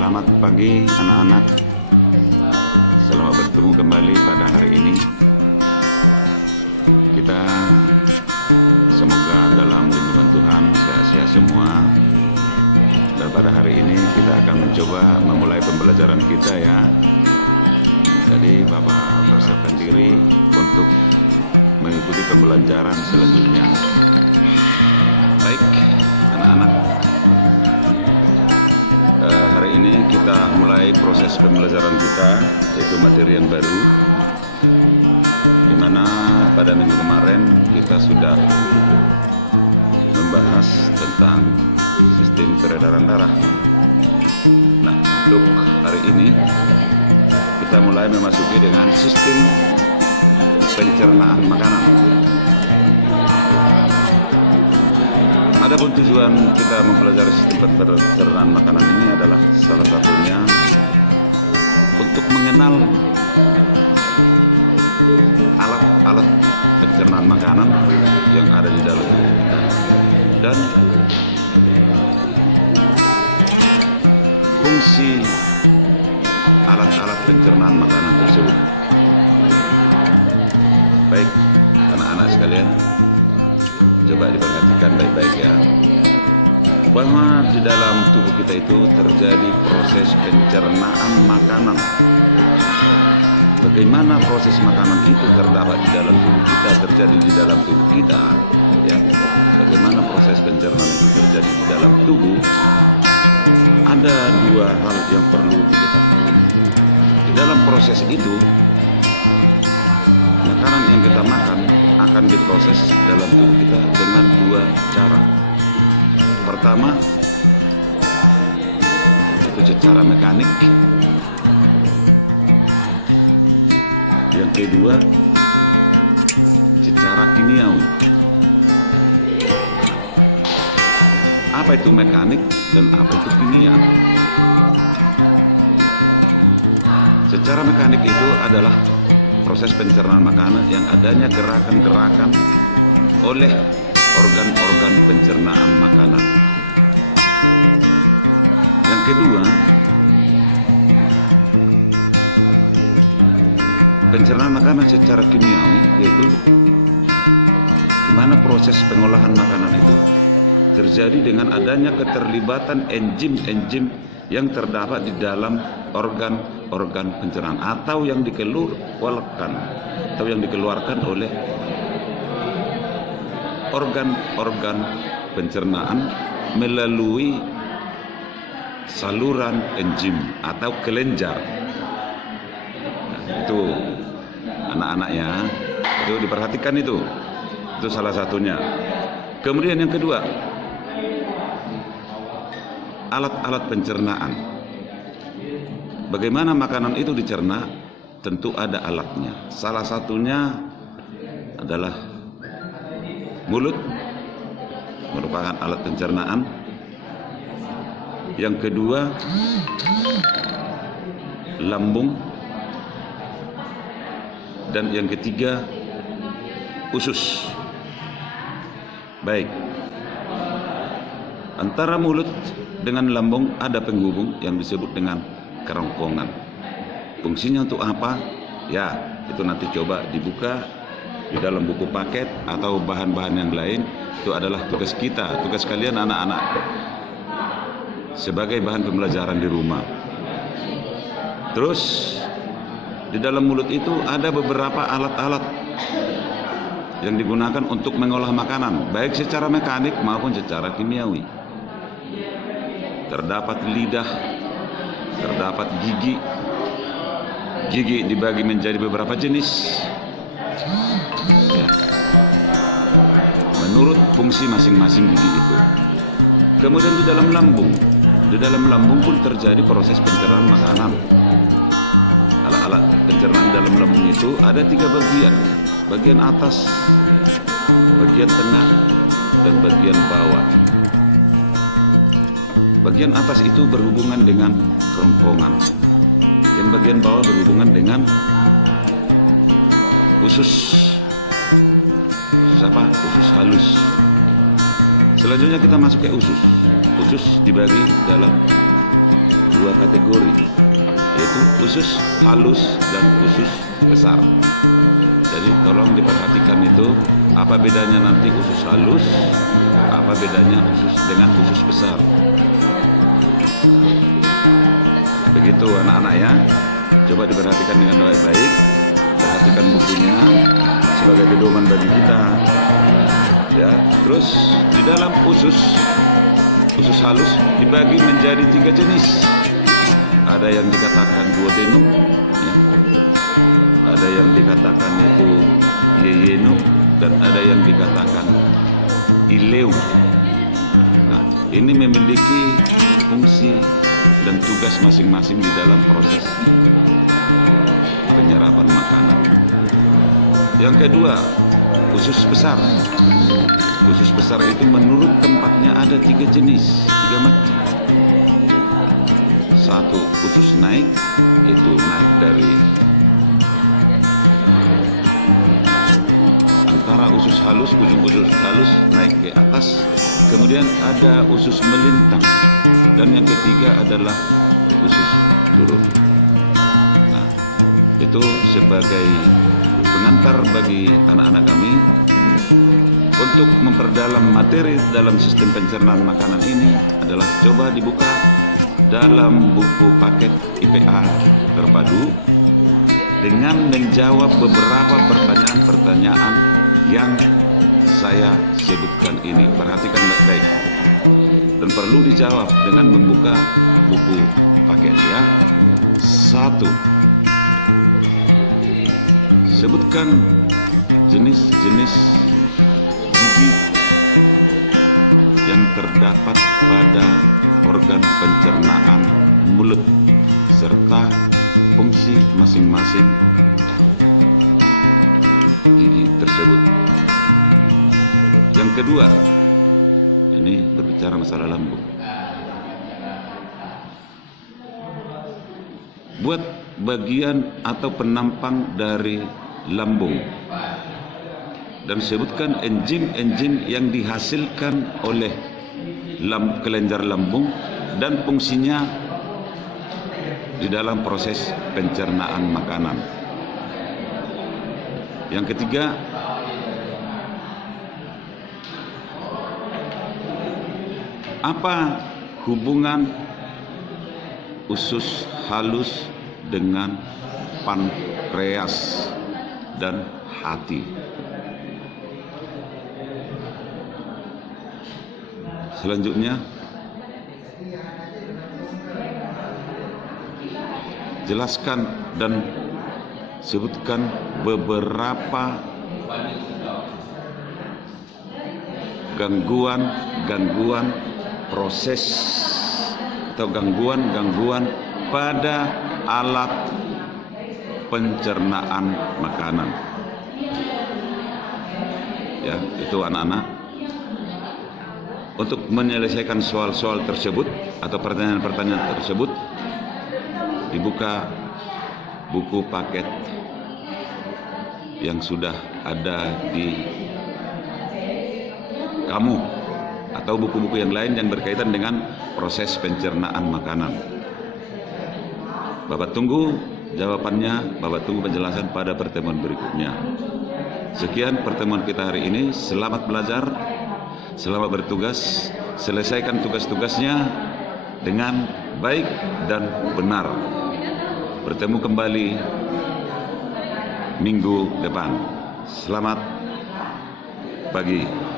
Selamat pagi anak-anak. Selamat bertemu kembali pada hari ini. Kita semoga dalam lindungan Tuhan sehat-sehat semua. Dan pada hari ini kita akan mencoba memulai pembelajaran kita ya. Jadi Bapak persiapkan diri untuk mengikuti pembelajaran selanjutnya. Baik anak-anak, hari ini kita mulai proses pembelajaran kita, yaitu materi yang baru, di mana pada minggu kemarin kita sudah membahas tentang sistem peredaran darah. Nah, untuk hari ini kita mulai memasuki dengan sistem pencernaan makanan. Adapun tujuan kita mempelajari sistem pencernaan makanan ini adalah salah satunya untuk mengenal alat-alat pencernaan makanan yang ada di dalam tubuh kita dan fungsi alat-alat pencernaan makanan tersebut. Baik, anak-anak sekalian, coba diperhatikan baik-baik ya, bahwa di dalam tubuh kita itu terjadi proses pencernaan makanan. Bagaimana proses makanan itu terdapat di dalam tubuh kita, terjadi di dalam tubuh kita ya. Bagaimana proses pencernaan itu terjadi di dalam tubuh? Ada dua hal yang perlu diketahui. Di dalam proses itu, makanan yang kita makan akan diproses dalam tubuh kita dengan dua cara. Pertama, itu secara mekanik. Yang kedua, secara kimiawi. Apa itu mekanik dan apa itu kimia? Secara mekanik itu adalah proses pencernaan makanan yang adanya gerakan-gerakan oleh organ-organ pencernaan makanan. Yang kedua, pencernaan makanan secara kimiawi, yaitu di mana proses pengolahan makanan itu terjadi dengan adanya keterlibatan enzim-enzim yang terdapat di dalam organ-organ pencernaan atau yang dikeluarkan oleh organ-organ pencernaan melalui saluran enzim atau kelenjar. Nah, itu anak-anak ya, itu diperhatikan itu salah satunya. Kemudian yang kedua, alat-alat pencernaan. Bagaimana makanan itu dicerna? Tentu ada alatnya. Salah satunya adalah mulut, merupakan alat pencernaan. Yang kedua, lambung. Dan yang ketiga, usus. Baik. Antara mulut dengan lambung ada penghubung yang disebut dengan kerongkongan. Fungsinya untuk apa? Ya, itu nanti coba dibuka di dalam buku paket atau bahan-bahan yang lain. Itu adalah tugas kita, tugas kalian anak-anak sebagai bahan pembelajaran di rumah. Terus di dalam mulut itu ada beberapa alat-alat yang digunakan untuk mengolah makanan, baik secara mekanik maupun secara kimiawi. Terdapat lidah, terdapat gigi. Gigi dibagi menjadi beberapa jenis ya, menurut fungsi masing-masing gigi itu. Kemudian di dalam lambung pun terjadi proses pencernaan makanan. Alat-alat pencernaan dalam lambung itu ada 3 bagian. Bagian atas, bagian tengah, dan bagian bawah. Bagian atas itu berhubungan dengan kerongkongan. Yang bagian bawah berhubungan dengan usus. Usus halus. Selanjutnya kita masuk ke usus. Usus dibagi dalam dua kategori, yaitu usus halus dan usus besar. Jadi tolong diperhatikan itu, apa bedanya nanti usus halus, apa bedanya usus dengan usus besar. Begitu anak-anak ya, coba diperhatikan dengan baik-baik, perhatikan bukunya sebagai pedoman bagi kita. Ya, terus di dalam usus halus dibagi menjadi 3 jenis. Ada yang dikatakan duodenum, ya. Ada yang dikatakan itu ileum, dan ada yang dikatakan ileum. Nah, ini memiliki fungsi dan tugas masing-masing di dalam proses penyerapan makanan. Yang kedua, usus besar. Usus besar itu menurut tempatnya ada 3 jenis, 3 macam. Satu, usus naik, itu naik dari antara usus halus, ujung usus halus naik ke atas. Kemudian ada usus melintang, dan yang ketiga adalah usus turun. Nah, itu sebagai pengantar bagi anak-anak kami untuk memperdalam materi dalam sistem pencernaan makanan ini adalah coba dibuka dalam buku paket IPA terpadu dengan menjawab beberapa pertanyaan-pertanyaan yang saya sebutkan ini. Perhatikan baik-baik dan perlu dijawab dengan membuka buku paket ya. 1. Sebutkan jenis-jenis gigi yang terdapat pada organ pencernaan mulut serta fungsi masing-masing gigi tersebut. Yang kedua, ini berbicara masalah lambung. Buat bagian atau penampang dari lambung dan sebutkan enzim-enzim yang dihasilkan oleh kelenjar lambung dan fungsinya di dalam proses pencernaan makanan. Yang ketiga, apa hubungan usus halus dengan pankreas dan hati? Selanjutnya, jelaskan dan sebutkan beberapa gangguan proses atau gangguan pada alat pencernaan makanan. Ya, itu anak-anak. Untuk menyelesaikan soal-soal tersebut atau pertanyaan-pertanyaan tersebut, dibuka buku paket yang sudah ada di kamu atau buku-buku yang lain yang berkaitan dengan proses pencernaan makanan. Bapak tunggu jawabannya, Bapak tunggu penjelasan pada pertemuan berikutnya. Sekian pertemuan kita hari ini. Selamat belajar, selamat bertugas, selesaikan tugas-tugasnya dengan baik dan benar. Bertemu kembali minggu depan. Selamat pagi.